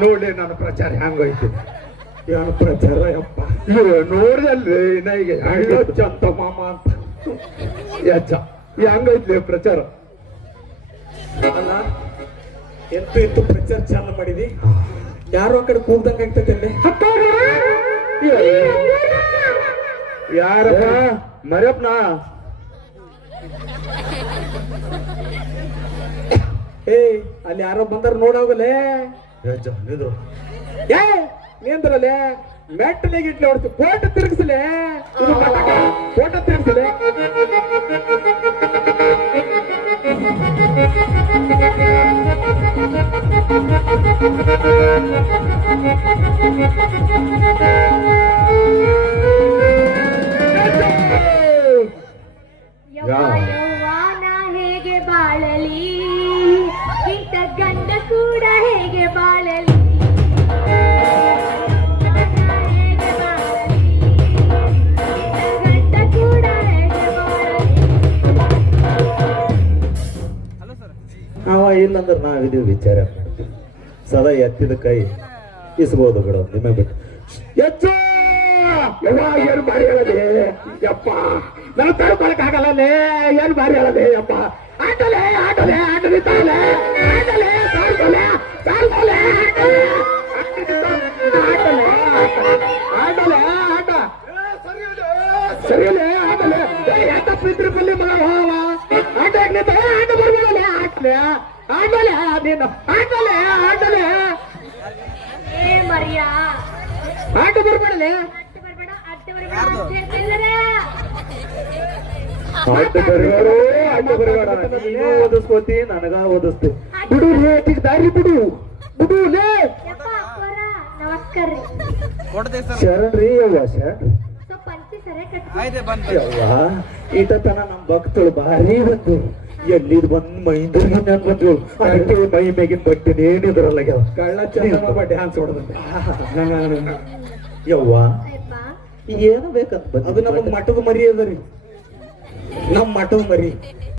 ನೋಡಿ ನನ್ನ ಪ್ರಚಾರ ಹೆಂಗೋಯ್ತು ಏನು ಪ್ರಚಾರ ಯಪ್ಪ ನೋಡಿದಲ್ರಿ ನೈಗೆ ಅಂತ ಮಾಮ ಅಂತ ಯಜ್ಜ ಹೆಂಗೈತ್ಲಿ ಪ್ರಚಾರ ಅಲ್ಲ ಎಂತೂ ಇತ್ತು ಪ್ರಚಾರ ಚಾಲ ಮಾಡಿದಿ ಯಾರು ಆ ಕಡೆ ಕೂಗ್ದಂಗ ಆಗ್ತೈತೆ ಯಾರಪ್ಪ ಮರ್ಯಪ್ಪನ ಏ ಅಲ್ಲಿ ಯಾರೋ ಬಂದಾರ ನೋಡಾಗಲೇ ನಿಂದ್ರು ಏ ನೀಂದ್ರಲ್ಲೇ ಮೆಟ್ಟಲಿಗೆ ಇಟ್ಲಿ ಹೊಡ್ತು ಫೋಟೋ ತಿರುಗಿಸಲೇ ಫೋಟೋ ತಿರುಗಿಸಲೇ ಯೌವನ ಹೇಗೆ ಬಾಳಲಿ ಇಂಥ ಗಂಡ ಕೂಡ ಹೇಗೆ ಬಾಳಲಿ ಹೇಗೆ ಬಾಳಲಿ ಇಂಥ ಗಂಡ ಕೂಡ ಹೇಗೆ ಬಾಳಲಿ ಅವ ಇಲ್ಲಂದ್ರೆ ನಾವಿದೀವಿ ವಿಚಾರ ಮಾಡ್ತೀವಿ. ಸದಾ ಎತ್ತಿದ ಕೈ ಇಸ್ಬೋದು ಬಿಡು ನಿಮ್ಮೆ ಬಿಟ್ಟು ಹೆಚ್ಚು ಯಾವಾಗ ಏನು ಬಾರಿ ಹೇಳದೆ ಯಪ್ಪ ನಾನು ತಡ್ಕೊಳಕ್ ಆಗಲ್ಲೇ ಏನು ಬಾರಿ ಹೇಳದೆ ಯಪ್ಪ ಆಟಲೆ ಆಟಲೆ ಆಟಲಿ ತಾಳೆ ಆಟಲೆ ಸಾರ್ಕೊಲೆ ಸಾರ್ಕೊಲೆ ಆಟಲೆ ಆಟಲೆ ಆಟ ಸರಿಯಲ್ಲೇ ಆಟಲೆ ಎಂತ ಪ್ರೀತಿ ಪಲ್ಲಿ ಮಗ ಹೋವ ಆಟ ಆಟ ಬರ್ಬೋದಲ್ಲ ಆಟಲೆ ಆಟಲೆ ನೀನು ಆಟಲೆ ಆಟಲೆ ಏ ಮರಿಯಾ ಆಟ ಬರ್ಬೇಡಲೆ ಅಡ್ಡ ಬರ್ಬೇಡ ಅಡ್ಡ ಬರ್ಬೇಡ ಅಂತ ಹೇಳ್ತಿದ್ದಾರೆ. ಅಡ್ಡ ಬರಬೇಡ ಅಡ್ಡ ಬರಬೇಡ ನೀನು ಓದಿಸ್ಕೋತಿ ನನಗ ಓದಿಸ್ತಿ ಬಿಡು ರೇಟಿಗೆ ದಾರಿ ಬಿಡು ಬಿಡು ಲೇ ಯಪ್ಪ ಅಪ್ಪರ ನಮಸ್ಕಾರ ರೀ ಶರಣ್ರಿ ಯವ್ವ ಶರಣ್ ಸ್ವಲ್ಪ ಪಂಚಿ ಸರಿ ಕಟ್ಟಿ ಯವ್ವ ಈಟತನ ನಮ್ ಭಕ್ತಳು ಭಾರಿ ಬಂದು ಎಲ್ಲಿದ್ ಬಂದ್ ಮೈಂದ್ರಿಗೆ ನಾನು ಬಂದ್ಳು ಅದಕ್ಕೆ ಮೈ ಮೇಗಿನ ಬಟ್ಟೆ ಏನಿದ್ರಲ್ಲ ಕಳ್ಳ ಚಂದನೊಬ್ಬ ಡ್ಯಾನ್ಸ್ ಹೊಡೆದಂತೆ ಯವ್ವ ಅಯ್ಯಪ್ಪ ಏನು ಬೇಕಂತ ಅದು ನಮ್ಮ ಮಠದ ಮರಿ ಅದ ರೀ ನಮ್ಮ ಮಠದ ಮರಿ